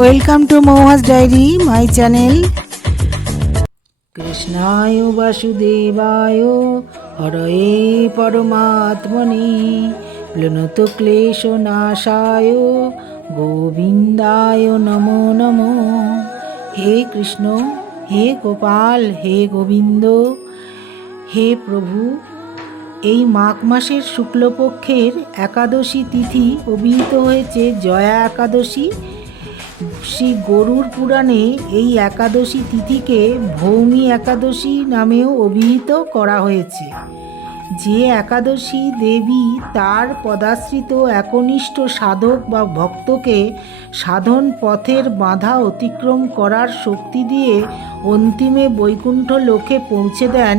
Welcome to Mauhas diary my channel. কৃষ্ণায় বাসুদেবায় হরয়ে পরমাত্মনে প্লুনত ক্লেশ নাশায় গোবিন্দায় নমো নমো। হে কৃষ্ণ, হে গোপাল, হে গোবিন্দ, হে প্রভু, এই মাঘ মাসের শুক্লপক্ষের একাদশী তিথি অভিহিত হয়েছে জয়া একাদশী। শ্রী গরুড় পুরাণে এই একাদশী তিথিকে ভৌমী একাদশী নামেও অভিহিত করা হয়েছে। যে একাদশী দেবী তার পদাশ্রিত একনিষ্ঠ সাধক বা ভক্তকে সাধন পথের বাধা অতিক্রম করার শক্তি দিয়ে অন্তিমে বৈকুণ্ঠ লোকে পৌঁছে দেন,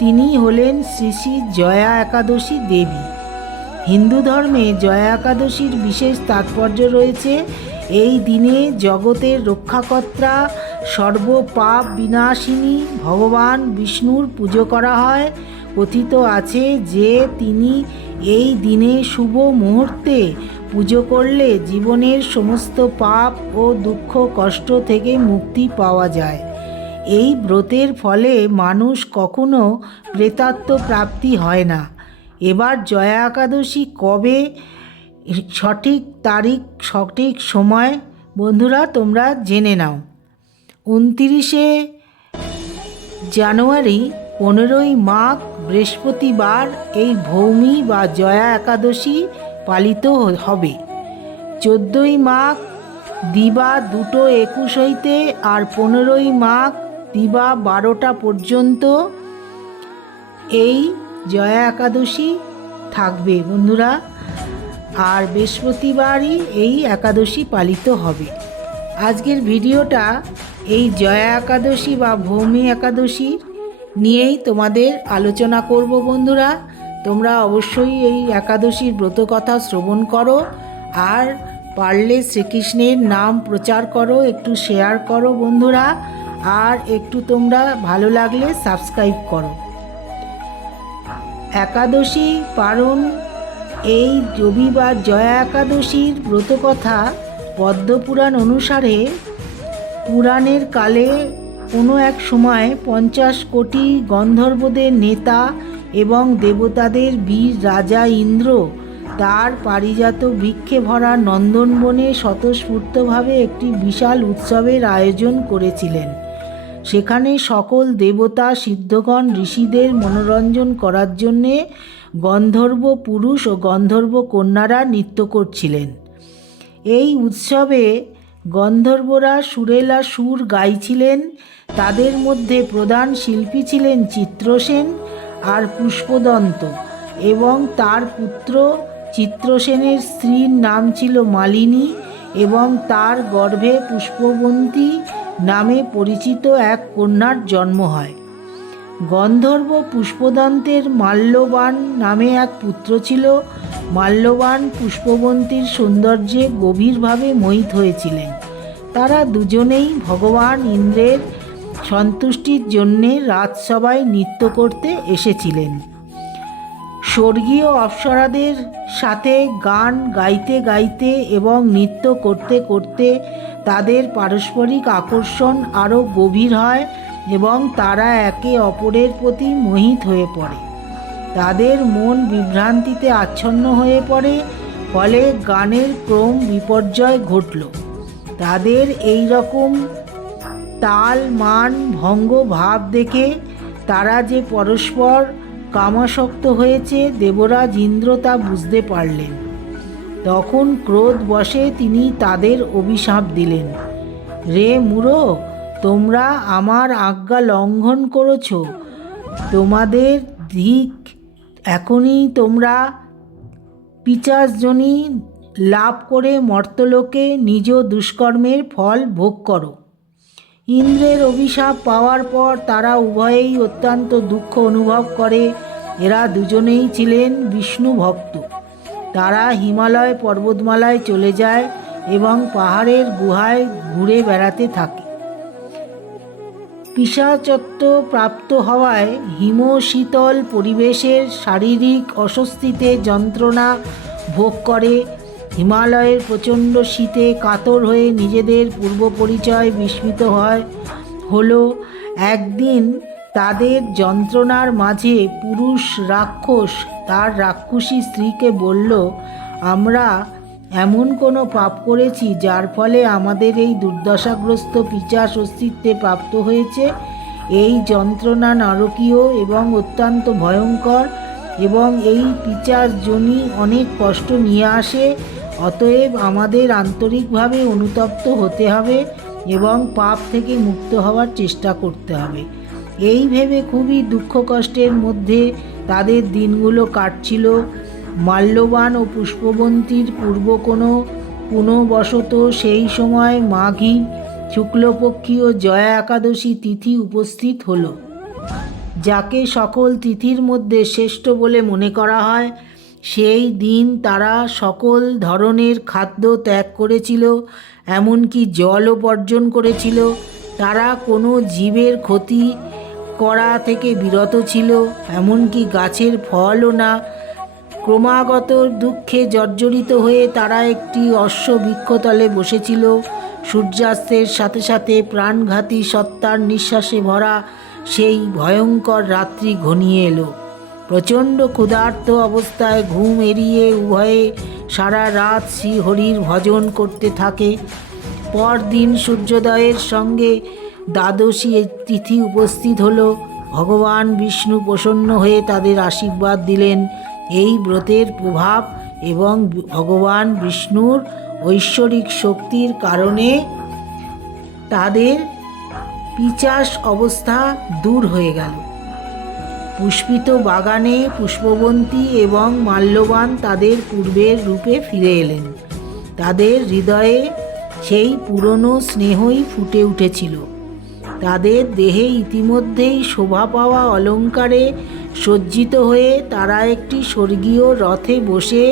তিনি হলেন শ্রী শ্রী জয়া একাদশী দেবী। হিন্দু ধর্মে জয়া একাদশীর বিশেষ তাৎপর্য রয়েছে। এই দিনে জগতের রক্ষাকর্তা সর্বপাপ বিনাশিনী ভগবান বিষ্ণুর পুজো করা হয়। কথিত আছে যে তিনি এই দিনে শুভ মুহূর্তে পুজো করলে জীবনের সমস্ত পাপ ও দুঃখ কষ্ট থেকে মুক্তি পাওয়া যায়। এই ব্রতের ফলে মানুষ কখনো প্রেতাত্ম প্রাপ্তি হয় না। এবার জয়া একাদশী কবে, সঠিক তারিখ, সঠিক সময় বন্ধুরা তোমরা জেনে নাও। 29শে জানুয়ারি 15ই মাঘ বৃহস্পতিবার এই ভৌমী বা জয়া একাদশী পালিত হবে। 14ই মাঘ দিবা 2:21 হইতে আর 15ই মাঘ দিবা 12টা পর্যন্ত এই জয়া একাদশী থাকবে বন্ধুরা। আর বৃহস্পতিবারই এই একাদশী পালিত হবে। আজকের ভিডিওটা এই জয়া একাদশী বা ভৌমী একাদশী নিয়েই তোমাদের আলোচনা করব বন্ধুরা। তোমরা অবশ্যই এই একাদশীর ব্রতকথা শ্রবণ করো, আর পারলে শ্রীকৃষ্ণের নাম প্রচার করো, একটু শেয়ার করো বন্ধুরা, আর একটু তোমরা ভালো লাগলে সাবস্ক্রাইব করো। একাদশী পারণ এই রবিবার জয়া একাদশীর ব্রতকথা পদ্মপুরাণ অনুসারে পুরাণের কালে কোনো এক সময় 50 কোটি গন্ধর্বদের নেতা এবং দেবতাদের বীর রাজা ইন্দ্র তার পারিজাত বৃক্ষে ভরা নন্দনবনে স্বতঃস্ফূর্তভাবে একটি বিশাল উৎসবের আয়োজন করেছিলেন। সেখানে সকল দেবতা, সিদ্ধগণ, ঋষিদের মনোরঞ্জন করার জন্যে গন্ধর্ব পুরুষ ও গন্ধর্ব কন্যারা নৃত্য করছিলেন। এই উৎসবে গন্ধর্বরা সুরেলা সুর গাইছিলেন। তাদের মধ্যে প্রধান শিল্পী ছিলেন চিত্রসেন আর পুষ্পদন্ত, এবং তার পুত্র চিত্রসেনের স্ত্রীর নাম ছিল মালিনী, এবং তার গর্ভে পুষ্পবন্তী নামে পরিচিত এক কন্যার জন্ম হয়। গন্ধর্ব পুষ্পদন্তের মাল্যবান নামে এক পুত্র ছিল। মাল্যবান পুষ্পবন্তীর সৌন্দর্যে গভীরভাবে মোহিত হয়েছিলেন। তারা দুজনেই ভগবান ইন্দ্রের সন্তুষ্টির জন্যে রাজসভায় নৃত্য করতে এসেছিলেন। স্বর্গীয় অপ্সরাদের সাথে গান গাইতে গাইতে এবং নৃত্য করতে করতে তাদের পারস্পরিক আকর্ষণ আরও গভীর হয় এবং তারা একে অপরের প্রতি মোহিত হয়ে পড়ে। তাদের মন বিভ্রান্তিতে আচ্ছন্ন হয়ে পড়ে, ফলে গানের ক্রম বিপর্যয় ঘটল। তাদের এই রকম তাল মান ভঙ্গ ভাব দেখে তারা যে পরস্পর কামাসক্ত হয়েছে, দেবরাজ ইন্দ্র তা বুঝতে পারলেন। তখন ক্রোধ বশে তিনি তাদের অভিশাপ দিলেন, রে মূঢ়, তোমরা আমার আজ্ঞা লঙ্ঘন করেছ। তোমাদের ধিক, এখনই তোমরা পিশাচযোনি লাভ করে মর্তলোকে নিজ দুষ্কর্মের ফল ভোগ করো। ইন্দ্রের অভিশাপ পাওয়ার পর তারা উভয়েই অত্যন্ত দুঃখ অনুভব করে। এরা দুজনেই ছিলেন বিষ্ণু ভক্ত। তারা হিমালয় পর্বতমালায় চলে যায় এবং পাহাড়ের গুহায় ঘুরে বেড়াতে থাকে। পিশাচত্ব প্রাপ্ত হওয়ায় হিমশীতল পরিবেশের শারীরিক অস্বস্তিতে যন্ত্রণা ভোগ করে। হিমালয়ের প্রচণ্ড শীতে কাতর হয়ে নিজেদের পূর্ব পরিচয় বিস্মৃত হলো। একদিন তাদের যন্ত্রণার মাঝে পুরুষ রাক্ষস তার রাক্ষসী স্ত্রীকে বলল, আমরা এমন কোনো পাপ করেছি যার ফলে আমাদের এই দুর্দশাগ্রস্ত পিশাচ অস্তিত্বে প্রাপ্ত হয়েছে। এই যন্ত্রণা নারকীয় এবং অত্যন্ত ভয়ঙ্কর, এবং এই পিশাচ যোনি অনেক কষ্ট নিয়ে আসে। অতএব আমাদের আন্তরিকভাবে অনুতপ্ত হতে হবে এবং পাপ থেকে মুক্ত হওয়ার চেষ্টা করতে হবে। এই ভেবে খুবই দুঃখ কষ্টের মধ্যে তাদের দিনগুলো কাটছিল। মাল্যবান ও পুষ্পবন্তীর পূর্ব কোনো পুনঃবশত সেই সময় মাঘী শুক্লপক্ষীয় জয়া একাদশী তিথি উপস্থিত হলো, যাকে সকল তিথির মধ্যে শ্রেষ্ঠ বলে মনে করা হয়। সেই দিন তারা সকল ধরনের খাদ্য ত্যাগ করেছিল, এমনকি জলও বর্জন করেছিল। তারা কোনো জীবের ক্ষতি করা থেকে বিরত ছিল, এমনকি গাছের ফলও না। ক্রমাগত দুঃখে জর্জরিত হয়ে তারা একটি অশ্ব বৃক্ষতলে বসেছিল। সূর্যাস্তের সাথে সাথে প্রাণঘাতী সত্তার নিঃশ্বাসে ভরা সেই ভয়ঙ্কর রাত্রি ঘনিয়ে এলো। প্রচণ্ড ক্ষুধার্ত অবস্থায় ঘুম এড়িয়ে উভয়ে সারা রাত শ্রীহরির ভজন করতে থাকে। পরদিন সূর্যোদয়ের সঙ্গে দ্বাদশী তিথি উপস্থিত হলো। ভগবান বিষ্ণু প্রসন্ন হয়ে তাদের আশীর্বাদ দিলেন। এই ব্রতের প্রভাব এবং ভগবান বিষ্ণুর ঐশ্বরিক শক্তির কারণে তাদের পিশাচ অবস্থা দূর হয়ে গেল। পুষ্পিত বাগানে পুষ্পবন্তী এবং মাল্যবান তাদের পূর্বের রূপে ফিরে এলেন। তাদের হৃদয়ে সেই পুরনো স্নেহই ফুটে উঠেছিল। তাদের দেহে ইতিমধ্যেই শোভা পাওয়া অলঙ্কারে সজ্জিত হয়ে তারা একটি স্বর্গীয় রথে বসে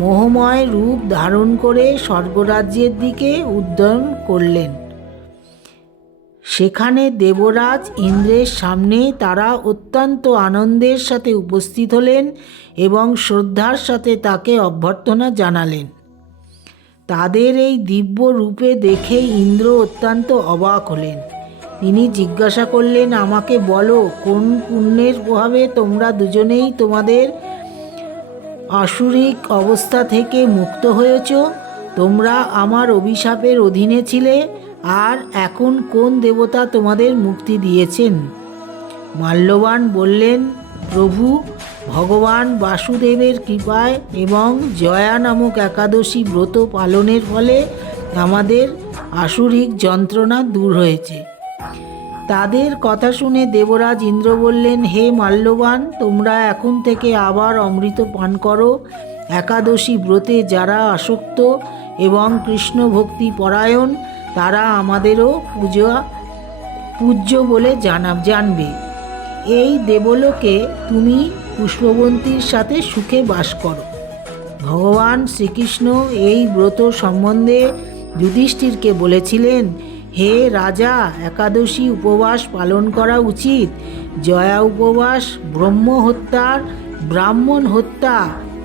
মোহময় রূপ ধারণ করে স্বর্গরাজ্যের দিকে উদ্যয়ন করলেন। সেখানে দেবরাজ ইন্দ্রের সামনে তারা অত্যন্ত আনন্দের সাথে উপস্থিত হলেন এবং শ্রদ্ধার সাথে তাকে অভ্যর্থনা জানালেন। তাদের এই দিব্য রূপে দেখে ইন্দ্র অত্যন্ত অবাক হলেন। তিনি জিজ্ঞাসা করলেন, আমাকে বলো, কোন পুণ্যের প্রভাবে তোমরা দুজনেই তোমাদের আসুরিক অবস্থা থেকে মুক্ত হয়েছ? তোমরা আমার অভিশাপের অধীনে ছিলে, আর এখন কোন দেবতা তোমাদের মুক্তি দিয়েছেন? মাল্যবান বললেন, প্রভু, ভগবান বাসুদেবের কৃপায় এবং জয়া নামক একাদশী ব্রত পালনের ফলে আমাদের আসুরিক যন্ত্রণা দূর হয়েছে। তাদের কথা শুনে দেবরাজ ইন্দ্র বললেন, হে মাল্যবান, তোমরা এখন থেকে আবার অমৃত পান করো। একাদশী ব্রতে যারা আসক্ত এবং কৃষ্ণ ভক্তি পরায়ণ তারা আমাদেরও পূজ্য বলে জানবে। এই দেবলোকে তুমি পুষ্পবন্তীর সাথে সুখে বাস করো। ভগবান শ্রীকৃষ্ণ এই ব্রত সম্বন্ধে যুধিষ্ঠিরকে বলেছিলেন, হে রাজা, একাদশী উপবাস পালন করা উচিত। জয়া উপবাস ব্রাহ্মণ হত্যা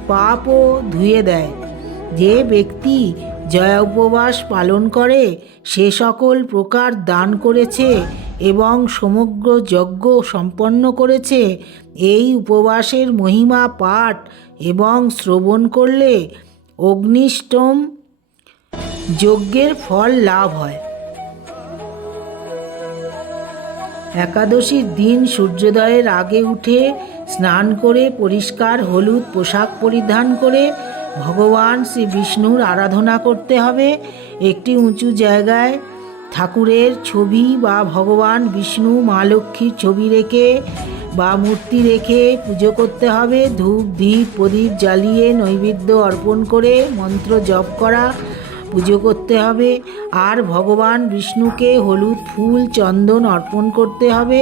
পাপও ধুয়ে দেয়। যে ব্যক্তি জয়া উপবাস পালন করে সে সকল প্রকার দান করেছে এবং সমগ্র যজ্ঞ সম্পন্ন করেছে। এই উপবাসের মহিমা পাঠ এবং শ্রবণ করলে অগ্নিষ্টম যজ্ঞের ফল লাভ হয়। একাদশীর দিন সূর্যোদয়ের আগে উঠে স্নান করে পরিষ্কার হলুদ পোশাক পরিধান করে ভগবান শ্রী বিষ্ণুর আরাধনা করতে হবে। একটি উঁচু জায়গায় ঠাকুরের ছবি বা ভগবান বিষ্ণু মা লক্ষ্মীর ছবি রেখে বা মূর্তি রেখে পুজো করতে হবে। ধূপ দীপ প্রদীপ জ্বালিয়ে নৈবেদ্য অর্পণ করে মন্ত্র জপ করা পুজো করতে হবে। আর ভগবান বিষ্ণুকে হলুদ ফুল চন্দন অর্পণ করতে হবে।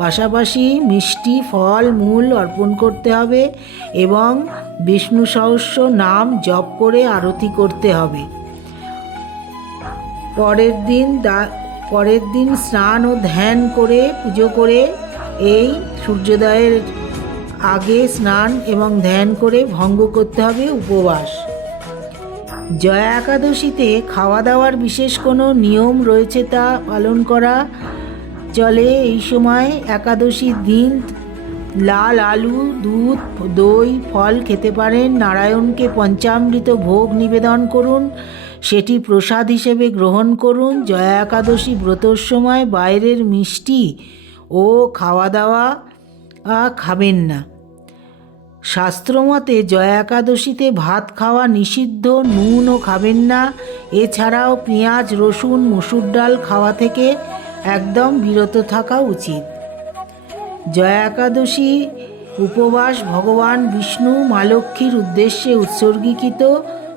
পাশাপাশি মিষ্টি ফল মূল অর্পণ করতে হবে এবং বিষ্ণু সহস্র নাম জপ করে আরতি করতে হবে। পরের দিন স্নান ও ধ্যান করে পুজো করে এই সূর্যোদয়ের আগে স্নান এবং ধ্যান করে ভঙ্গ করতে হবে উপবাস। জয়া একাদশীতে খাওয়া দাওয়ার বিশেষ কোনো নিয়ম রয়েছে তা পালন করা চলে। এই সময় একাদশীর দিন লাল আলু, দুধ, দই, ফল খেতে পারেন। নারায়ণকে পঞ্চামৃত ভোগ নিবেদন করুন, সেটি প্রসাদ হিসেবে গ্রহণ করুন। জয়া একাদশী ব্রতর সময় বাইরের মিষ্টি ও খাওয়া দাওয়া খাবেন না। শাস্ত্রমতে জয়া একাদশীতে ভাত খাওয়া নিষিদ্ধ, নুনও খাবেন না। এছাড়াও পেঁয়াজ, রসুন, মসুর ডাল খাওয়া থেকে একদম বিরত থাকা উচিত। জয়া একাদশী উপবাস ভগবান বিষ্ণু মা লক্ষ্মীর উদ্দেশ্যে উৎসর্গীকৃত।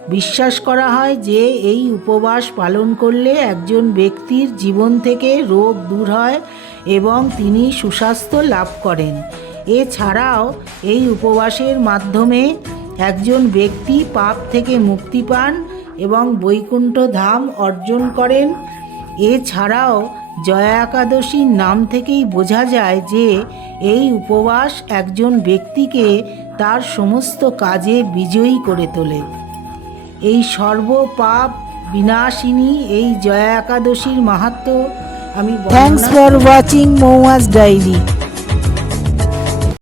বিশ্বাস করা হয় যে এই উপবাস পালন করলে একজন ব্যক্তির জীবন থেকে রোগ দূর হয় এবং তিনি সুস্বাস্থ্য লাভ করেন। এছাড়াও এই উপবাসের মাধ্যমে একজন ব্যক্তি পাপ থেকে মুক্তি পান এবং বৈকুণ্ঠ ধাম অর্জন করেন। এছাড়াও জয়া একাদশীর নাম থেকেই বোঝা যায় যে এই উপবাস একজন ব্যক্তিকে তার সমস্ত কাজে বিজয়ী করে তোলে। এই সর্বপাপ বিনাশিনী এই জয়া একাদশীর মাহাত্ম্য আমি থ্যাঙ্কস ফর ওয়াচিং মৌয়াস ডায়েরি।